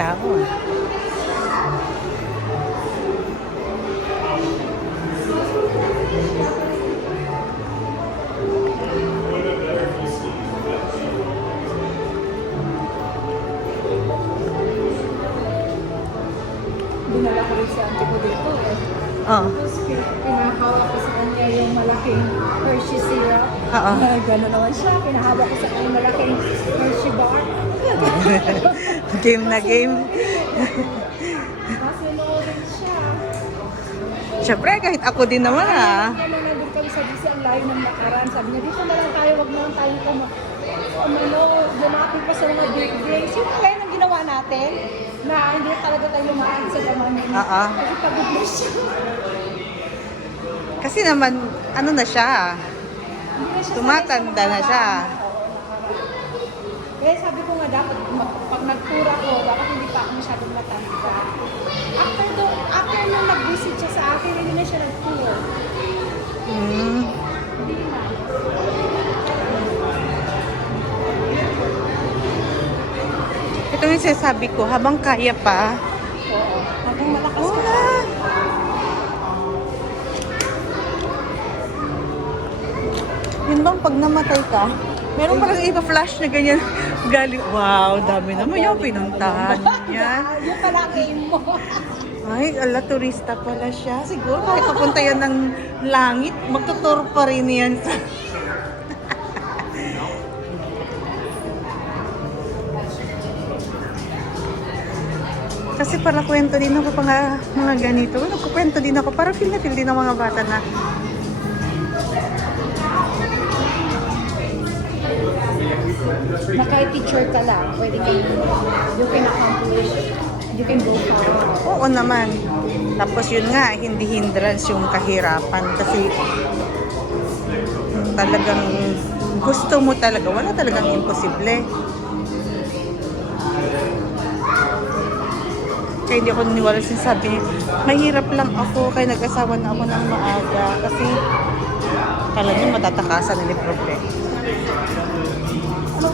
tao. Dinala ko rin si auntie ko dito eh. Oh. Tapos pinahawak ko sa kanya yung malaking Hershey syrup. Oo. Gano'n naman siya. Pinahawak ko sa kanya yung malaking Hershey bar. Game na game. Kasi rin siya. Siyempre, kahit ako din naman ah. Nandun kami sa DC, ang layo ng lakaran. Sabi niya, dito na lang tayo, wag na lang tayo lumapit pa sa mga big drinks. Yun kaya ang ginawa natin na hindi talaga tayo lumaan sa gaman. Oo. Kasi pagod na siya. Kasi naman, ano na siya. Hindi na siya Tumatanda na siya. Kaya sabi ko nga dapat pag nag-tour ako, dapat hindi pa ako masyadong matanda. After nung nag-visit siya sa akin, hindi na siya nag-tour. Hmm. Hindi na. Ito yung sinasabi ko, habang kaya pa. Oo. Habang malakas ka. Wala. Yun bang pag namatay ka, meron parang ipa-flash na ganyan. Galing, wow, dami naman yung pinuntahan niya. Yung pala game mo. Ay, ala, turista pala siya. Siguro kahit papunta yan ng langit, magtutur pa rin yan. Kasi para kwento din ako pa mga ganito. Nagkukwento din ako. Para feel na feel din ng mga bata na Na kahit teacher ka lang, pwede ka you can accomplish, you can go far. oo naman. Tapos yun nga, hindi hindrance yung kahirapan. Kasi talagang gusto mo talaga. Wala talagang imposible. Kaya hindi ako naniwala sinasabi niya, mahirap lang ako, kaya nag-asawa na ako ng maaga. Kasi kala niya matatakasan na ni problema. Ano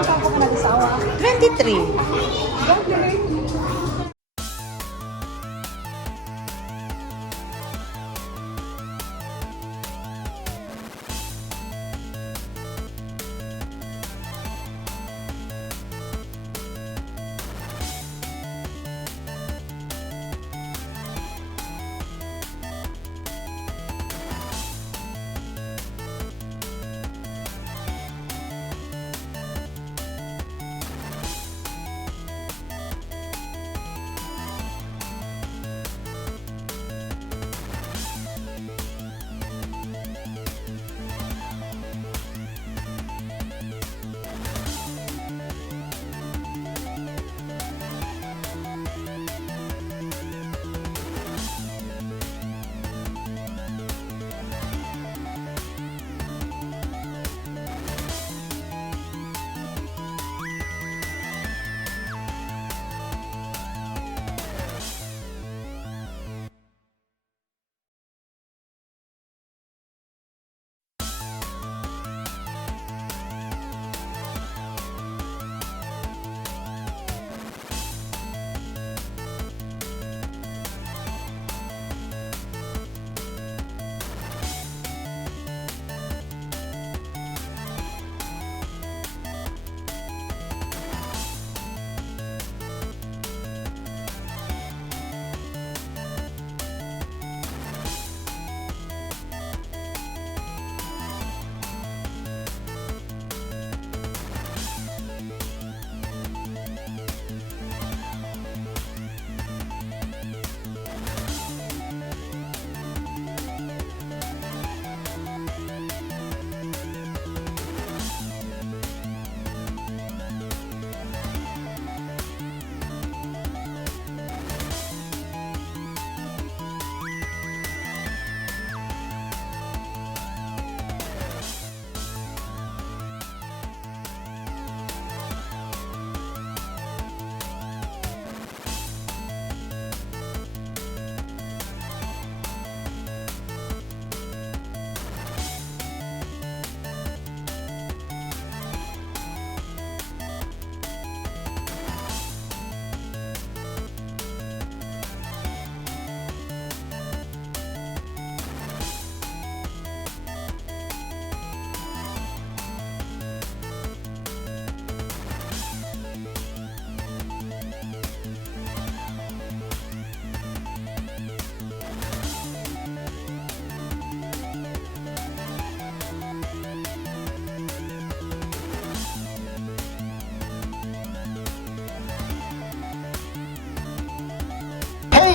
pa ka nag-asawa? 23. Don't delay.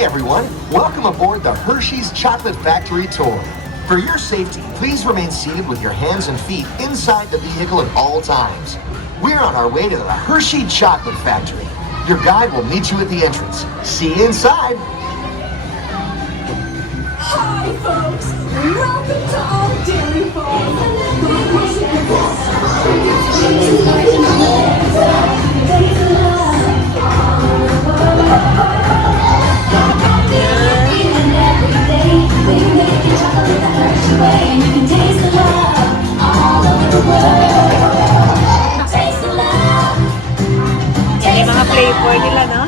Hey everyone, welcome aboard the Hershey's Chocolate Factory Tour. For your safety, please remain seated with your hands and feet inside the vehicle at all times. We're on our way to the Hershey Chocolate Factory. Your guide will meet you at the entrance. See you inside. Hi folks, welcome to All Dairy May mga flavor nila, no?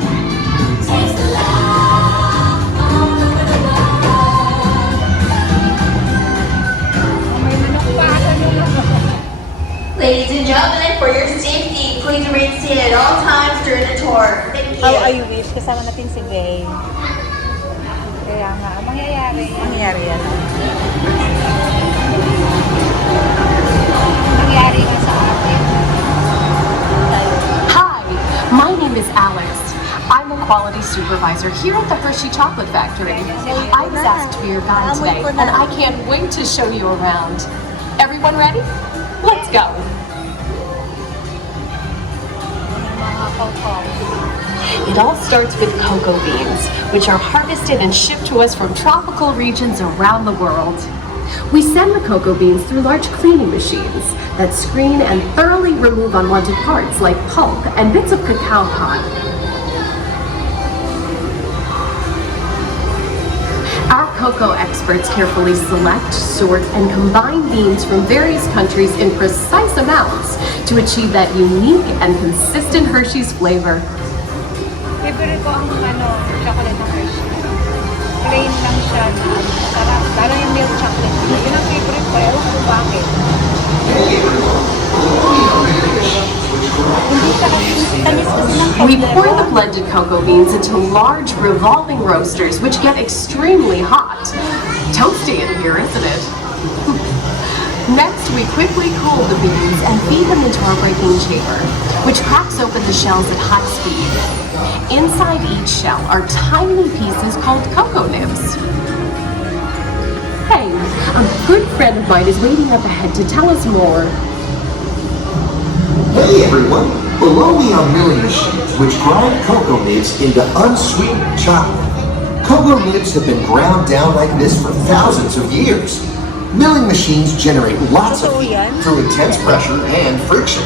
Ladies and gentlemen, for your safety, please remain seated at all times during the tour. Thank you. How I wish kasama natin si Gay. Kaya nga, mangyayari yan. Mangyari yan. Nangyari nga sa akin. Hi, my name is Alex. I'm a quality supervisor here at the Hershey Chocolate Factory. I was asked to be your guide today, and I can't wait to show you around. Everyone ready? Let's go. It all starts with cocoa beans, which are harvested and shipped to us from tropical regions around the world. We send the cocoa beans through large cleaning machines that screen and thoroughly remove unwanted parts like pulp and bits of cacao pod. Our cocoa experts carefully select, sort, and combine beans from various countries in precise amounts to achieve that unique and consistent Hershey's flavor. Favorite ko ang chocolate ng Hershey. Plain lang siya na masarap. Lalo yung milk chocolate. Yun ang favorite ko. Ewan ko bakit. We pour the blended cocoa beans into large revolving roasters, which get extremely hot. Toasty in here, isn't it? Next, we quickly cool the beans and feed them into our breaking chamber, which cracks open the shells at high speed. Inside each shell are tiny pieces called cocoa nibs. Hey, a good friend of mine is waiting up ahead to tell us more. Hey everyone, below me are milling machines which grind cocoa nibs into unsweetened chocolate. Cocoa nibs have been ground down like this for thousands of years. Milling machines generate lots of heat through intense pressure and friction.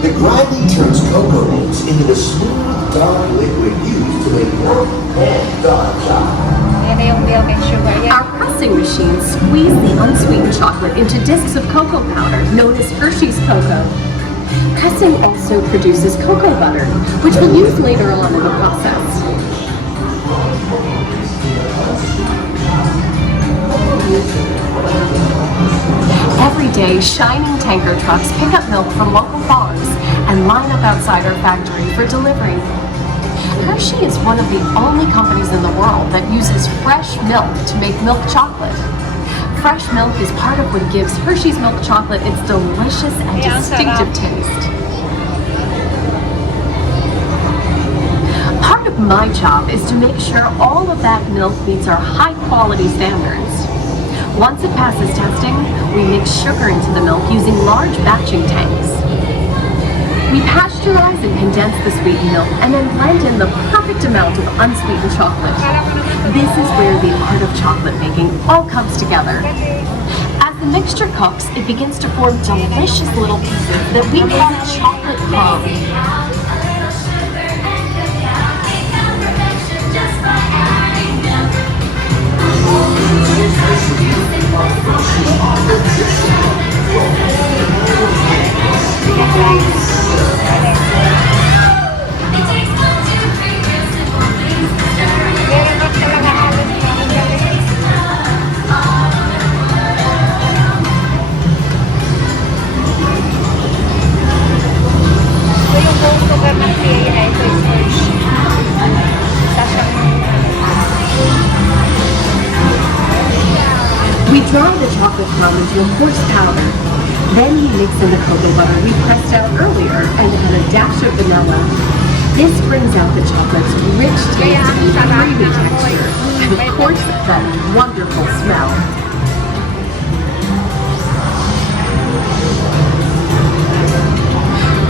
The grinding turns cocoa nibs into the smooth, dark liquid used to make warm and dark chocolate. Yan na yung milk and sugar. Yan. Our pressing machines squeeze the unsweetened chocolate into discs of cocoa powder, known as Hershey's cocoa. Pressing also produces cocoa butter, which we'll use later on in the process. Every day, shining tanker trucks pick up milk from local farms and line up outside our factory for delivery. Hershey is one of the only companies in the world that uses fresh milk to make milk chocolate. Fresh milk is part of what gives Hershey's milk chocolate its delicious and distinctive taste. Part of my job is to make sure all of that milk meets our high-quality standards. Once it passes testing, we mix sugar into the milk using large batching tanks. We pasteurize and condense the sweetened milk and then blend in the perfect amount of unsweetened chocolate. This is where the art of chocolate making all comes together. As the mixture cooks, it begins to form delicious little pieces that we call chocolate crumbs. We dry the chocolate crumb into a coarse powder. Then we mix in the cocoa butter we pressed out earlier and add a dash of vanilla. This brings out the chocolate's rich taste and creamy texture, and of course, that wonderful smell.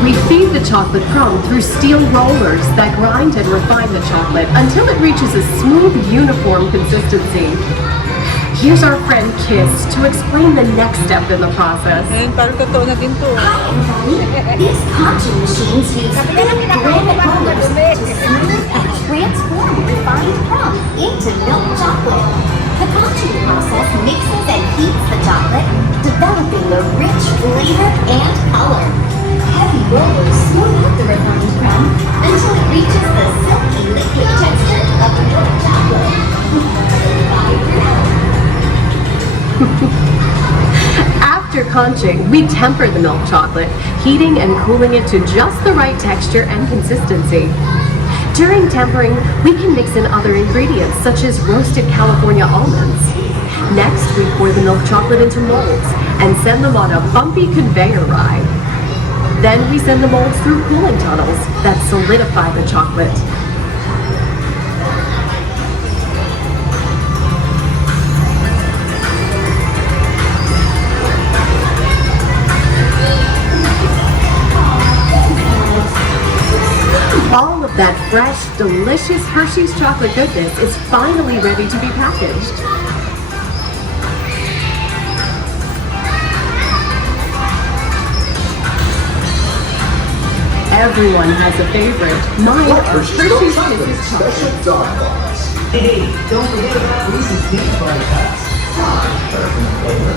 We feed the chocolate crumb through steel rollers that grind and refine the chocolate until it reaches a smooth, uniform consistency. Here's our friend Kiss to explain the next step in the process. Ayun, parang totoo na din to. Hi, everybody. These conching machines use ceramic rollers to smooth and transform refined crumb into milk chocolate. The conching process mixes and heats the chocolate, developing the rich flavor and color. Heavy rollers smooth out the refined crumb until it reaches the silky liquid texture of milk chocolate. Bye for now. After conching, we temper the milk chocolate, heating and cooling it to just the right texture and consistency. During tempering, we can mix in other ingredients such as roasted California almonds. Next, we pour the milk chocolate into molds and send them on a bumpy conveyor ride. Then we send the molds through cooling tunnels that solidify the chocolate. All of that fresh, delicious Hershey's chocolate goodness is finally ready to be packaged. Everyone has a favorite. Mine are Hershey's Kisses chocolate. Special dog bars. Hey, don't forget about Reese's peanut butter cups. Perfect flavor.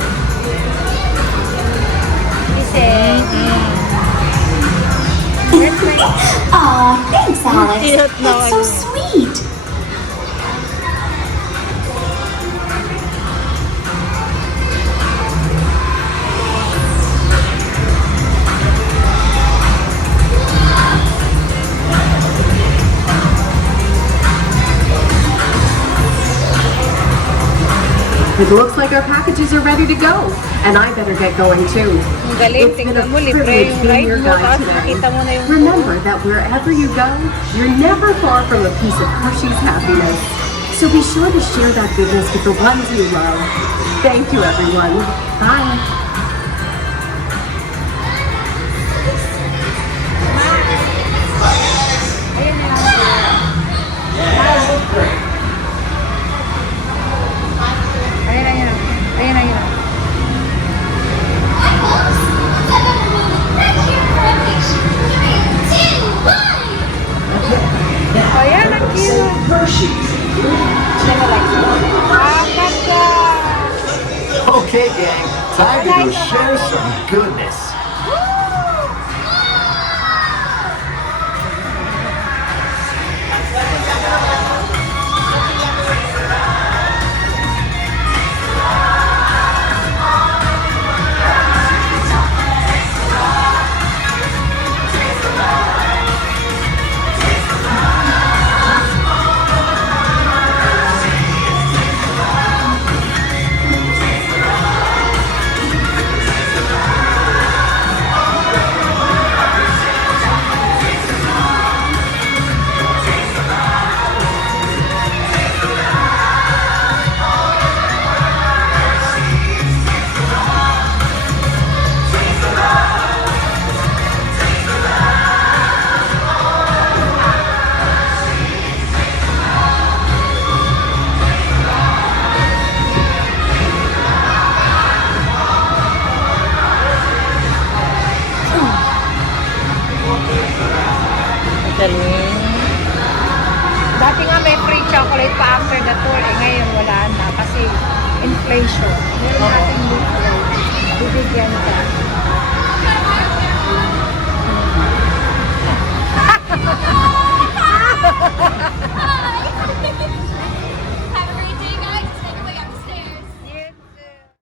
Aw, thanks, Alex. Cute na That's so sweet. It looks like our packages are ready to go, and I better get going too. Ang galing, It's been a tingnan mo, libre privilege yung being ride your mo, guide tapos today. nakita mo na yung Remember that wherever you go, you're never far from a piece of Hershey's happiness. So be sure to share that goodness with the ones you love. Thank you, everyone. Bye. Ayun na yun. Ayun na yun. Ayan, ang cute. Apat ka. Okay, gang, time to go share some goodness. Galing. Dati nga may free chocolate pa after the tour. Ngayon wala na kasi inflation. Meron natin new flow. Bibigyan ka.